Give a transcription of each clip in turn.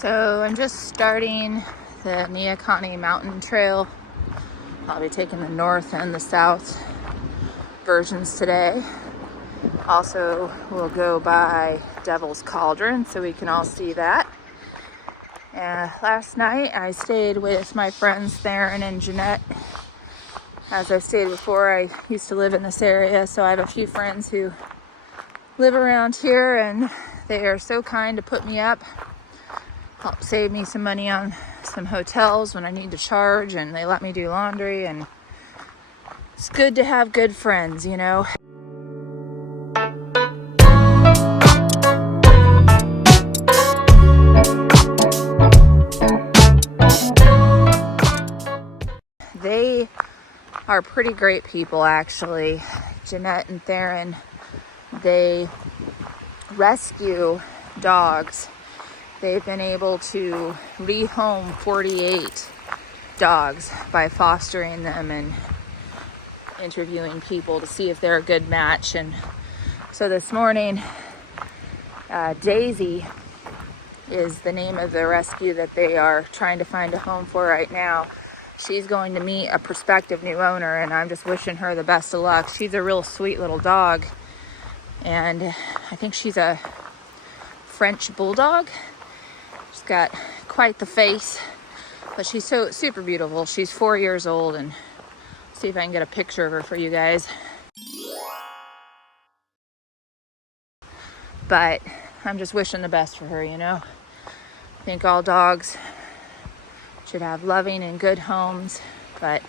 So I'm just starting the Neakhanie mountain trail. I'll be taking the north and the south versions today. Also, we'll go by Devil's Cauldron so we can all see that. Last night I stayed with my friends Theron and Jeanette. As I've stated before, I used to live in this area, so I have a few friends who live around here, and they are so kind to put me up, help save me some money on some hotels when I need to charge, and they let me do laundry, and it's good to have good friends, you know. They are pretty great people, actually. Jeanette and Theron, they rescue dogs. They've been able to rehome 48 dogs by fostering them and interviewing people to see if they're a good match. And so this morning, Daisy is the name of the rescue that they are trying to find a home for right now. She's going to meet a prospective new owner, and I'm just wishing her the best of luck. She's a real sweet little dog, and I think she's a French bulldog. She's got quite the face, but she's so super beautiful. She's 4 years old, and see if I can get a picture of her for you guys. But I'm just wishing the best for her, you know. I think all dogs should have loving and good homes, but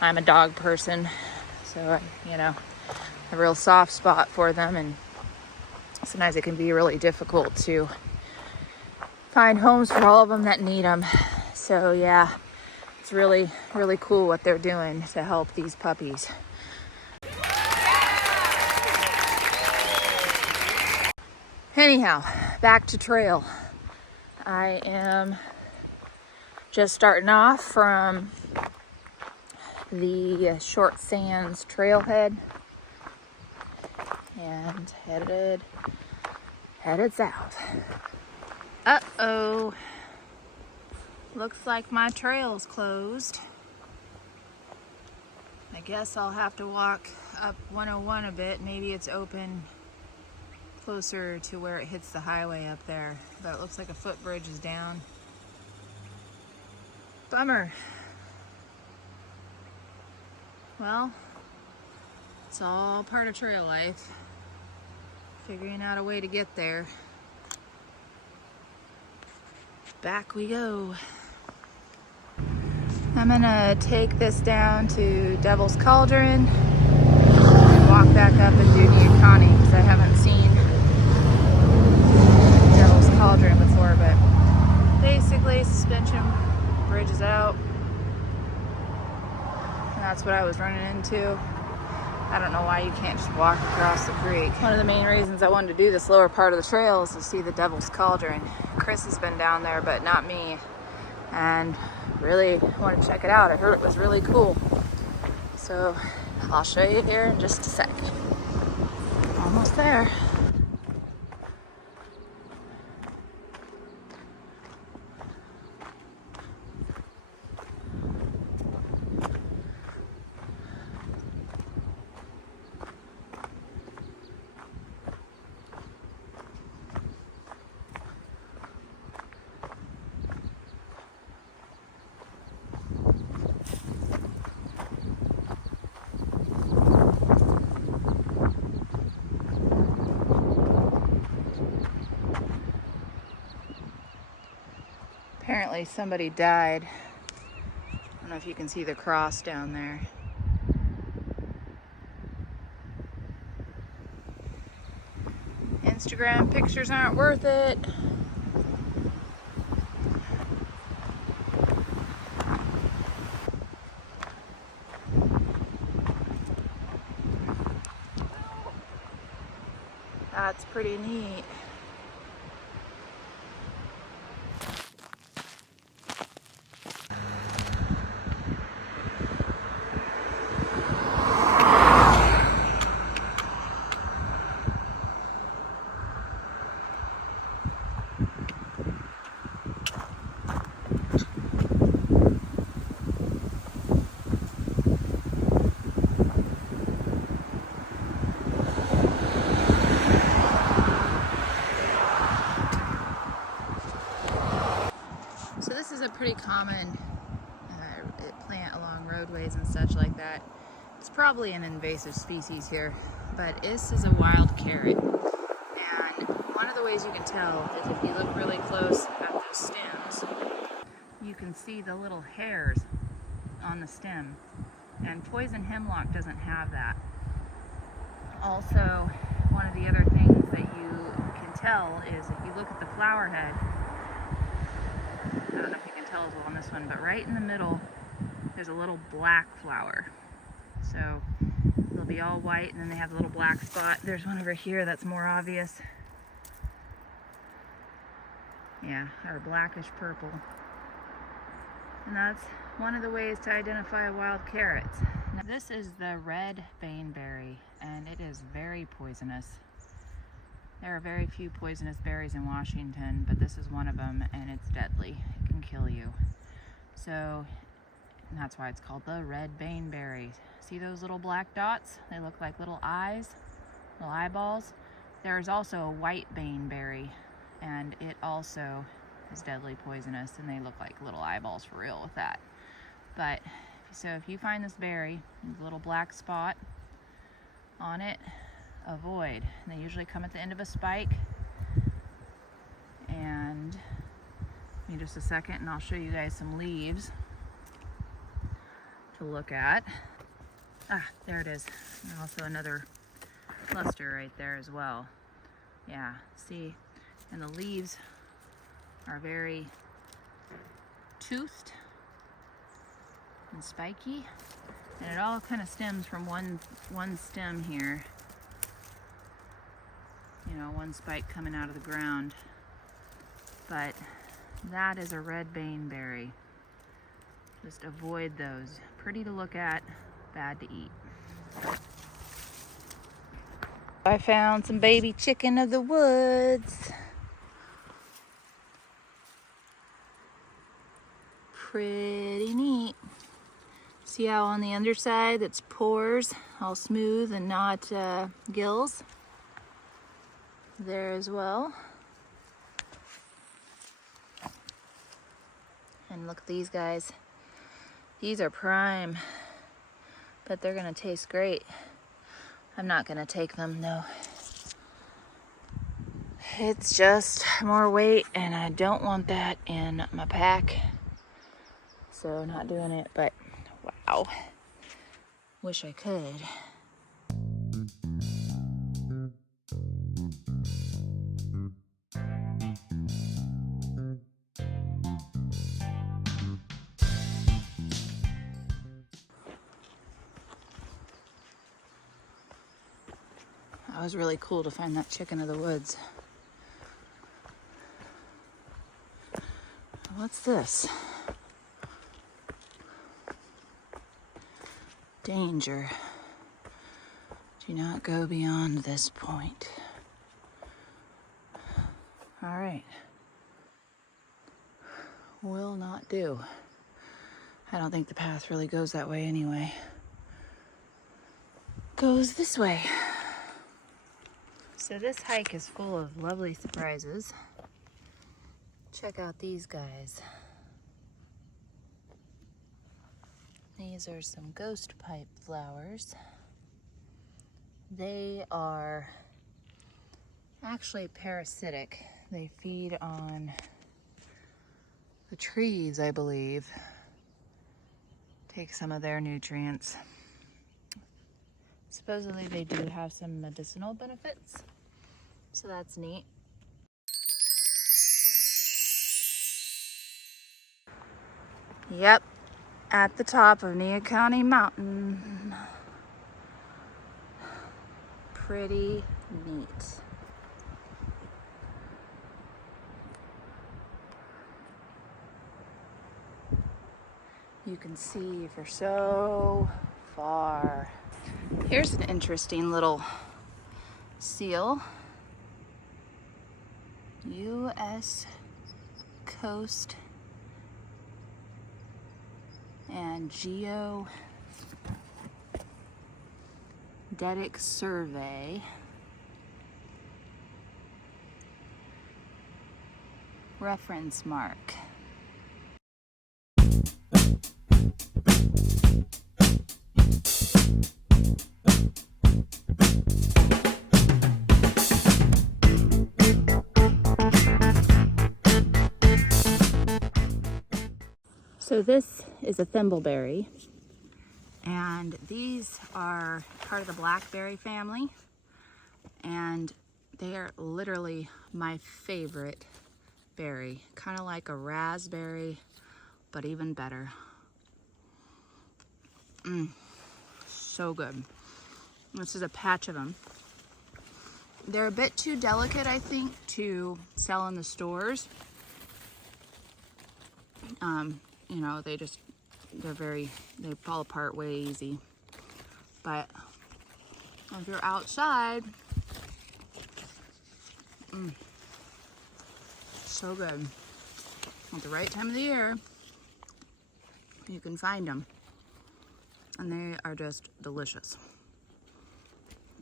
I'm a dog person, so you know, a real soft spot for them, and sometimes it can be really difficult to find homes for all of them that need them. So yeah, it's really cool what they're doing to help these puppies. Anyhow, back to trail. I am just starting off from the Short Sands trailhead and headed south. Uh-oh. Looks like my trail's closed. I guess I'll have to walk up 101 a bit. Maybe it's open closer to where it hits the highway up there. But it looks like a footbridge is down. Bummer. Well, it's all part of trail life. Figuring out a way to get there. Back we go. I'm gonna take this down to Devil's Cauldron and walk back up and do Neakhanie, because I haven't seen Devil's Cauldron before, but basically suspension bridge is out, and that's what I was running into. I don't know why you can't just walk across the creek. One of the main reasons I wanted to do this lower part of the trail is to see the Devil's Cauldron. Chris has been down there, but not me, and really want to check it out. I heard it was really cool, so I'll show you here in just a sec. Almost there. Apparently somebody died. I don't know if you can see the cross down there. Instagram pictures aren't worth it. That's pretty neat. So this is a pretty common plant along roadways and such like that. It's probably an invasive species here, but this is a wild carrot. And one of the ways you can tell is if you look really close at those stems, you can see the little hairs on the stem. And poison hemlock doesn't have that. Also, one of the other things that you can tell is if you look at the flower head, I don't know if you can tell as well on this one, but right in the middle there's a little black flower. So they'll be all white and then they have a little black spot. There's one over here that's more obvious. Yeah, or blackish purple. And that's one of the ways to identify a wild carrot. Now, this is the red baneberry, and it is very poisonous. There are very few poisonous berries in Washington, but this is one of them, and it's deadly. It can kill you. So that's why it's called the red baneberry. See those little black dots? They look like little eyes, little eyeballs. There's also a white baneberry, and it also is deadly poisonous, and they look like little eyeballs for real with that. But so if you find this berry, a little black spot on it, avoid. And they usually come at the end of a spike. And give me just a second and I'll show you guys some leaves to look at. Ah, there it is. And also another cluster right there as well. Yeah, see, and the leaves are very toothed and spiky, and it all kind of stems from one stem here. You know, one spike coming out of the ground. But that is a red baneberry. Just avoid those. Pretty to look at, bad to eat. I found some baby chicken of the woods. Pretty neat. See how on the underside it's pores, all smooth and not gills? There as well. And look at these guys. These are prime, but they're gonna taste great. I'm not gonna take them, no. It's just more weight and I don't want that in my pack. So not doing it, but wow. Wish I could. That was really cool to find that chicken of the woods. What's this? Danger. Do not go beyond this point. All right. Will not do. I don't think the path really goes that way anyway. Goes this way. So this hike is full of lovely surprises. Check out these guys. These are some ghost pipe flowers. They are actually parasitic. They feed on the trees, I believe. Take some of their nutrients. Supposedly they do have some medicinal benefits, so that's neat. Yep, at the top of Neakhanie Mountain. Pretty neat. You can see for so far. Here's an interesting little seal. U.S. Coast and Geodetic Survey. Reference mark. So this is a thimbleberry, and these are part of the blackberry family, and they are literally my favorite berry. Kind of like a raspberry, but even better. So good. This is a patch of them. They're a bit too delicate, I think, to sell in the stores. You know, they fall apart way easy. But if you're outside, so good. At the right time of the year, you can find them. And they are just delicious.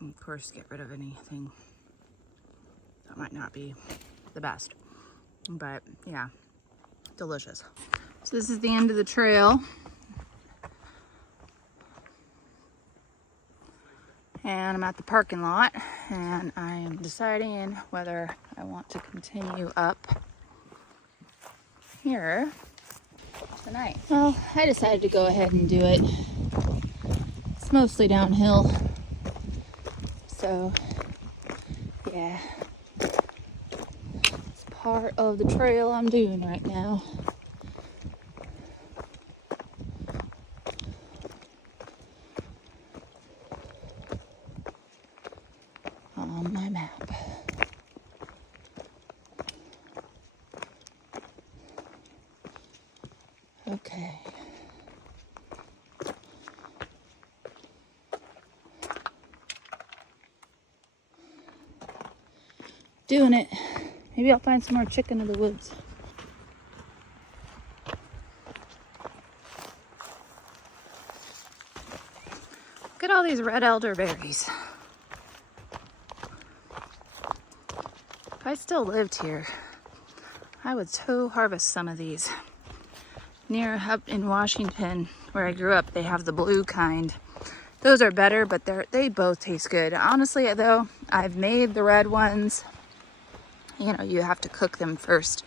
And of course, get rid of anything that might not be the best. But yeah, delicious. So this is the end of the trail. And I'm at the parking lot, and I am deciding whether I want to continue up here tonight. Well, I decided to go ahead and do it. It's mostly downhill. So, yeah. It's part of the trail I'm doing right now. On my map. Okay. Doing it. Maybe I'll find some more chicken in the woods. Look at all these red elderberries. If I still lived here, I would so harvest some of these. Near up in Washington, where I grew up, they have the blue kind. Those are better, but they both taste good. Honestly, though, I've made the red ones. You know, you have to cook them first.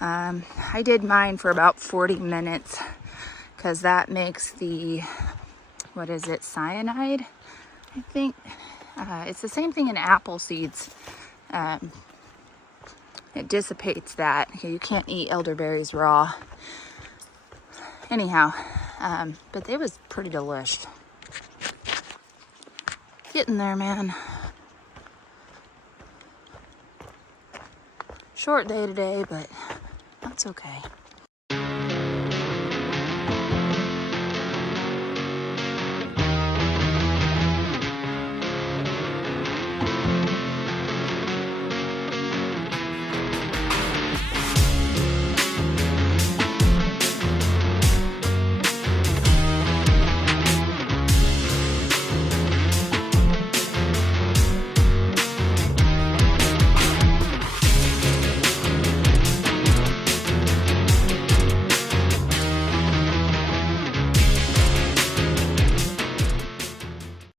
I did mine for about 40 minutes because that makes the, what is it, cyanide, I think. It's the same thing in apple seeds. It dissipates that. You can't eat elderberries raw. Anyhow, but they was pretty delish. Getting there, man. Short day today, but that's okay.